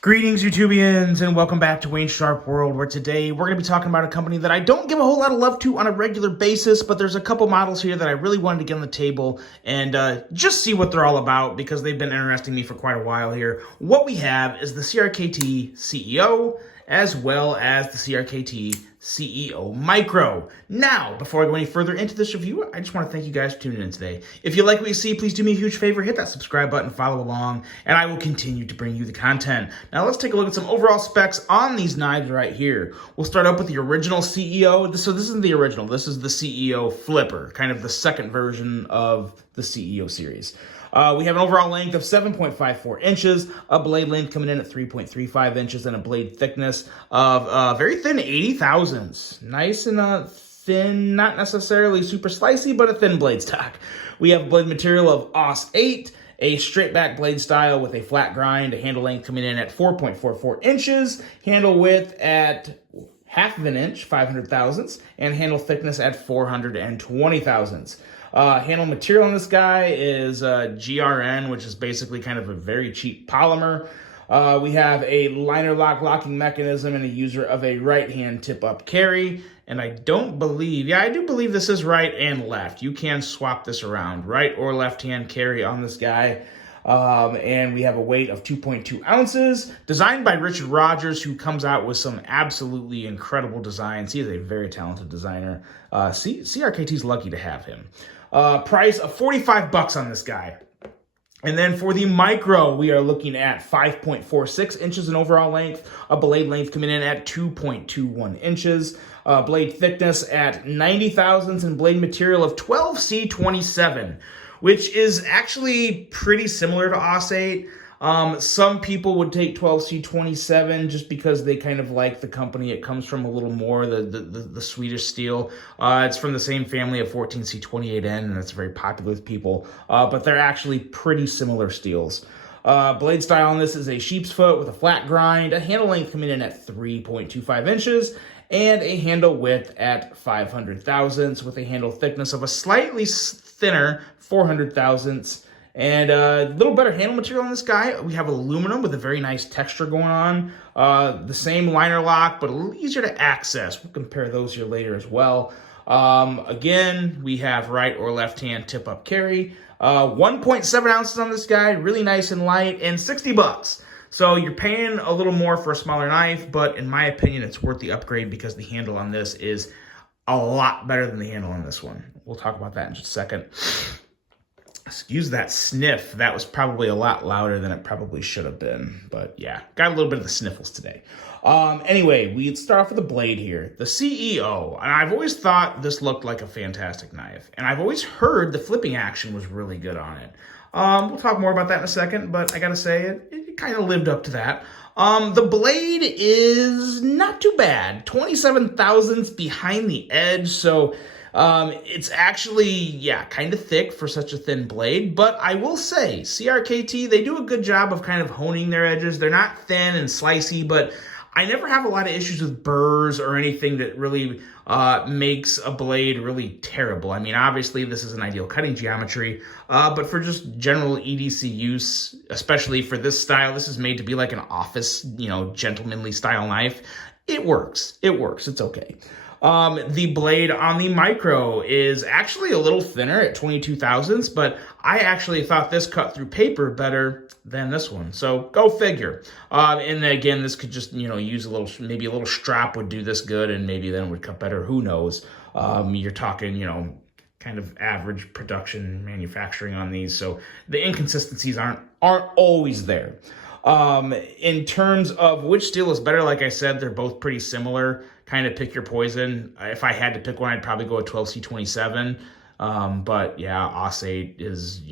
Greetings, YouTubians, and welcome back to Wayne's Sharp World, where today we're going to be talking about a company that I don't give a whole lot of love to on a regular basis, but there's a couple models here that I really wanted to get on the table and just see what they're all about because they've been interesting me for quite a while here. What we have is the CRKT CEO as well as the CRKT CEO Micro. Now, before I go any further into this review, I just want to thank you guys for tuning in today. If you like what you see, please do me a huge favor, hit that subscribe button, follow along, and I will continue to bring you the content. Now, let's take a look at some overall specs on these knives right here. We'll start up with the original CEO. So this isn't the original. This is the CEO Flipper, kind of the second version of the CEO series. We have an overall length of 7.54 inches, a blade length coming in at 3.35 inches, and a blade thickness of very thin 80 thousandths. Nice and thin, not necessarily super slicey, but a thin blade stock. We have blade material of AUS 8, a straight back blade style with a flat grind, a handle length coming in at 4.44 inches, handle width at half of an inch, 500 thousandths, and handle thickness at 420 thousandths. Handle material on this guy is GRN, which is basically kind of a very cheap polymer. We have a liner lock locking mechanism and a user of a right-hand tip-up carry. And I don't believe, I do believe this is right and left. You can swap this around, right or left-hand carry on this guy. And we have a weight of 2.2 ounces, designed by Richard Rogers, who comes out with some absolutely incredible designs. He is a very talented designer. CRKT's lucky to have him. Price of $45 on this guy. And then for the Micro, we are looking at 5.46 inches in overall length, a blade length coming in at 2.21 inches, blade thickness at 90 thousandths, and blade material of 12C27, which is actually pretty similar to AUS 8. Some people would take 12C27 just because they kind of like the company it comes from a little more, the Swedish steel. It's from the same family of 14C28N, and it's very popular with people, but they're actually pretty similar steels. Blade style on this is a sheep's foot with a flat grind, a handle length coming in at 3.25 inches, and a handle width at 500 thousandths with a handle thickness of a slightly thinner 400 thousandths. And a little better handle material on this guy. We have aluminum with a very nice texture going on. The same liner lock, but a little easier to access. We'll compare those here later as well. Again, we have right or left hand tip up carry. 1.7 ounces on this guy, really nice and light, and $60. So you're paying a little more for a smaller knife, but in my opinion, it's worth the upgrade because the handle on this is a lot better than the handle on this one. We'll talk about that in just a second. Excuse that sniff. That was probably a lot louder than it probably should have been. But yeah, got a little bit of the sniffles today. Anyway, we start off with the blade here. The CEO. And I've always thought this looked like a fantastic knife. And I've always heard the flipping action was really good on it. We'll talk more about that in a second, but I gotta say, it kind of lived up to that. The blade is not too bad. 27 thousandths behind the edge, so it's actually, kind of thick for such a thin blade, but I will say, CRKT, they do a good job of kind of honing their edges. They're not thin and slicey, but I never have a lot of issues with burrs or anything that really makes a blade really terrible. I mean, obviously, this is an ideal cutting geometry, but for just general EDC use, especially for this style, this is made to be like an office, gentlemanly style knife. It works. It works. It's okay. The blade on the Micro is actually a little thinner at 22 thousandths, but I actually thought this cut through paper better than this one. So go figure. And again, this could just, use a little, maybe a little strap would do this good, and maybe then it would cut better. Who knows? You're talking, kind of average production manufacturing on these. So the inconsistencies aren't always there. In terms of which steel is better, like I said, they're both pretty similar. Kind of pick your poison. If I had to pick one, I'd probably go with 12C27. But yeah, AUS 8 is,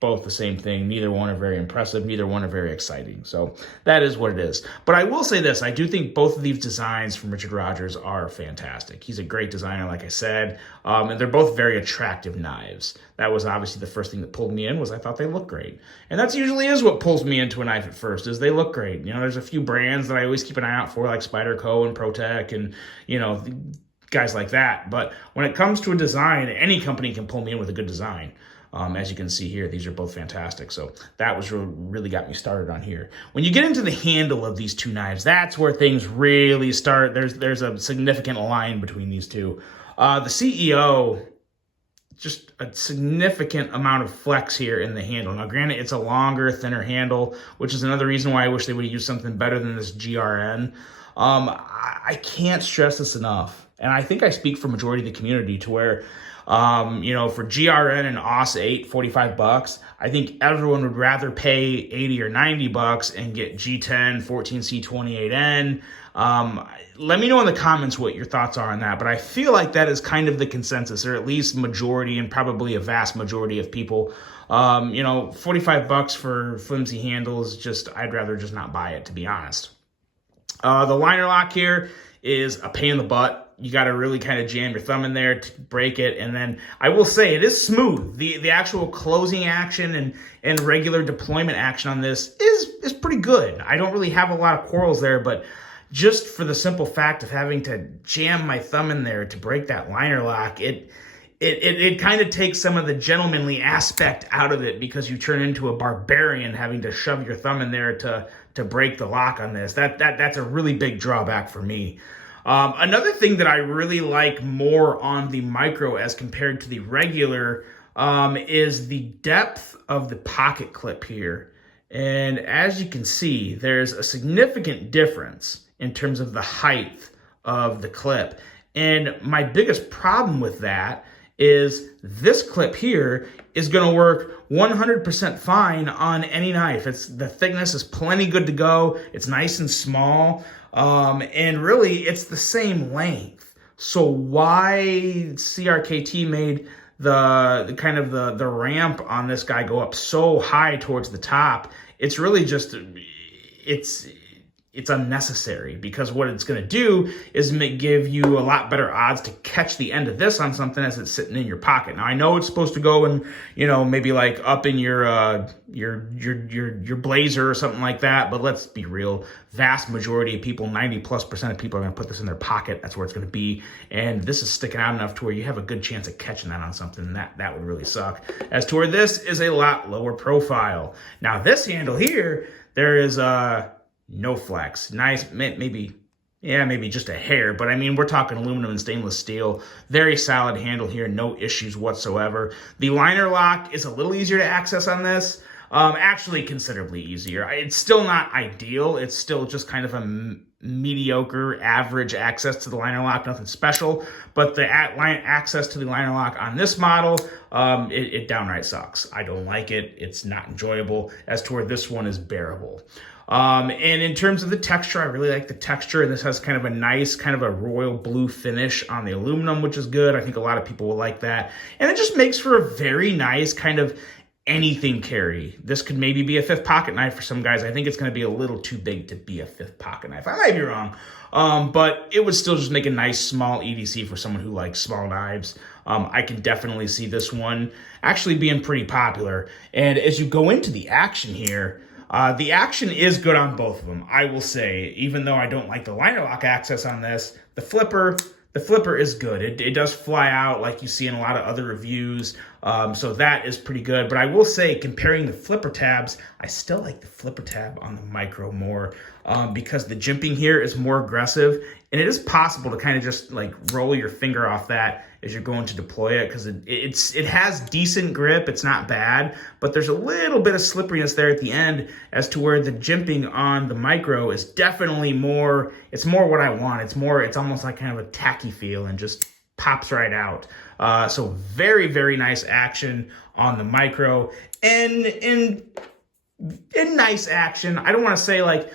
both the same thing. Neither one are very impressive. Neither one are very exciting. So that is what it is. But I will say this. I do think both of these designs from Richard Rogers are fantastic. He's a great designer, like I said. And they're both very attractive knives. That was obviously the first thing that pulled me in, was I thought they looked great. And that's usually is what pulls me into a knife at first, is they look great. There's a few brands that I always keep an eye out for, like Spyderco and ProTech and, guys like that. But when it comes to a design, any company can pull me in with a good design. As you can see here, these are both fantastic. So that was really got me started on here. When you get into the handle of these two knives, that's where things really start. There's a significant line between these two. The CEO, just a significant amount of flex here in the handle. Now, granted, it's a longer, thinner handle, which is another reason why I wish they would have used something better than this GRN. I can't stress this enough. And I think I speak for majority of the community to where, you know, for GRN and OS 8, 45 bucks, I think everyone would rather pay 80 or 90 bucks and get G10, 14C28N. Let me know in the comments what your thoughts are on that, but I feel like that is kind of the consensus, or at least majority and probably a vast majority of people. You know, 45 bucks for flimsy handles, I'd rather just not buy it, to be honest. The liner lock here is a pain in the butt. You got to really kind of jam your thumb in there to break it. And then I will say it is smooth. The actual closing action and regular deployment action on this is pretty good. I don't really have a lot of quarrels there, but just for the simple fact of having to jam my thumb in there to break that liner lock, it kind of takes some of the gentlemanly aspect out of it, because you turn into a barbarian having to shove your thumb in there to break the lock on this. That's a really big drawback for me. Another thing that I really like more on the micro as compared to the regular is the depth of the pocket clip here. And as you can see, there's a significant difference in terms of the height of the clip. And my biggest problem with that is this clip here is going to work 100% fine on any knife. The thickness is plenty good to go. It's nice and small. And really, it's the same length. So why CRKT made the ramp on this guy go up so high towards the top? It's really just it's unnecessary, because what it's going to do is give you a lot better odds to catch the end of this on something as it's sitting in your pocket. Now, I know it's supposed to go in, you know, maybe like up in your blazer or something like that, but let's be real. Vast majority of people, 90+% of people are going to put this in their pocket. That's where it's going to be. And this is sticking out enough to where you have a good chance of catching that on something. And that would really suck. As to where this is a lot lower profile. Now, this handle here, there is no flex. Nice, maybe just a hair, but I mean, we're talking aluminum and stainless steel. Very solid handle here, no issues whatsoever. The liner lock is a little easier to access on this. Actually, considerably easier. It's still not ideal. It's still just kind of a mediocre, average access to the liner lock, nothing special. But the access to the liner lock on this model, it downright sucks. I don't like it. It's not enjoyable. As to where this one is bearable. And in terms of the texture, I really like the texture, and this has kind of a nice, kind of a royal blue finish on the aluminum, which is good. I think a lot of people will like that. And it just makes for a very nice kind of anything carry. This could maybe be a fifth pocket knife for some guys. I think it's going to be a little too big to be a fifth pocket knife. I might be wrong, but it would still just make a nice small EDC for someone who likes small knives. I can definitely see this one actually being pretty popular. And as you go into the action here, the action is good on both of them, I will say. Even though I don't like the liner lock access on this, the flipper is good. It does fly out like you see in a lot of other reviews, so that is pretty good. But I will say, comparing the flipper tabs, I still like the flipper tab on the micro more, because the jimping here is more aggressive, and it is possible to kind of just like roll your finger off that as you're going to deploy it, because it has decent grip. It's not bad, but there's a little bit of slipperiness there at the end, as to where the jimping on the micro is definitely more, it's more what I want. It's almost like kind of a tacky feel and just pops right out. So very, very nice action on the micro, and nice action. I don't want to say like,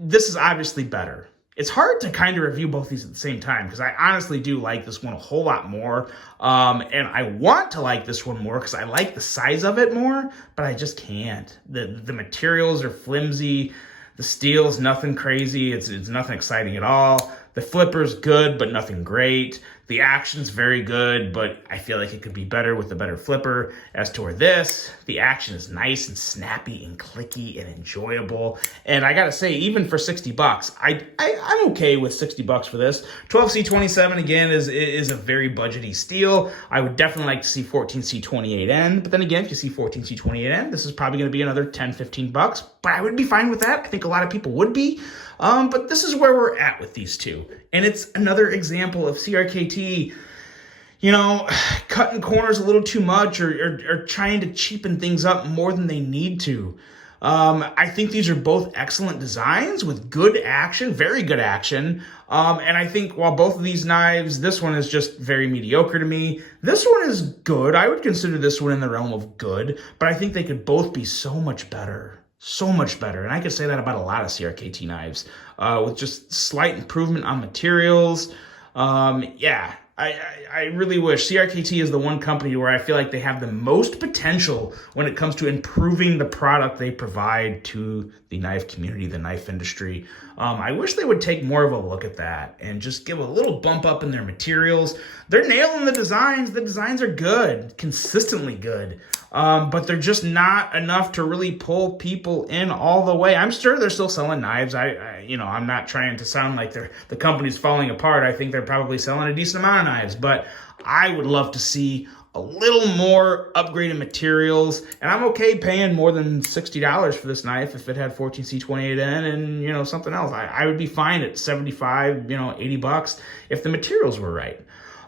this is obviously better. It's hard to kind of review both these at the same time, because I honestly do like this one a whole lot more. And I want to like this one more because I like the size of it more, but I just can't. The materials are flimsy. The steel's nothing crazy. It's nothing exciting at all. The flipper's good, but nothing great. The action's very good, but I feel like it could be better with a better flipper. As toward this, the action is nice and snappy and clicky and enjoyable. And I gotta say, even for 60 bucks, I'm okay with 60 bucks for this. 12C27 again is a very budgety steel. I would definitely like to see 14C28N, but then again, if you see 14C28N, this is probably gonna be another 10, 15 bucks, but I would be fine with that. I think a lot of people would be. But this is where we're at with these two. And it's another example of CRKT, you know, cutting corners a little too much or trying to cheapen things up more than they need to. I think these are both excellent designs with good action, very good action. And I think while both of these knives, this one is just very mediocre to me. This one is good. I would consider this one in the realm of good, but I think they could both be so much better. So much better. And I could say that about a lot of CRKT knives with just slight improvement on materials. Yeah, I really wish CRKT is the one company where I feel like they have the most potential when it comes to improving the product they provide to the knife community, the knife industry. I wish they would take more of a look at that and just give a little bump up in their materials. They're nailing the designs. The designs are good, consistently good. But they're just not enough to really pull people in all the way. I'm sure they're still selling knives. I'm not trying to sound like the company's falling apart. I think they're probably selling a decent amount of knives, but I would love to see a little more upgraded materials, and I'm okay paying more than $60 for this knife if it had 14C28N and, something else. I would be fine at 75, 80 bucks if the materials were right.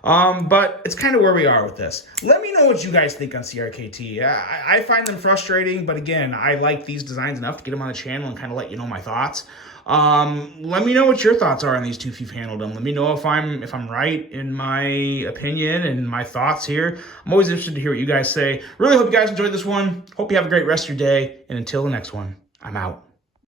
But it's kind of where we are with this. Let me know what you guys think on CRKT. I find them frustrating, but again, I like these designs enough to get them on the channel and kind of let you know my thoughts. Let me know what your thoughts are on these two if you've handled them. Let me know if I'm right in my opinion and my thoughts here. I'm always interested to hear what you guys say. Really hope you guys enjoyed this one. Hope you have a great rest of your day. And until the next one, I'm out.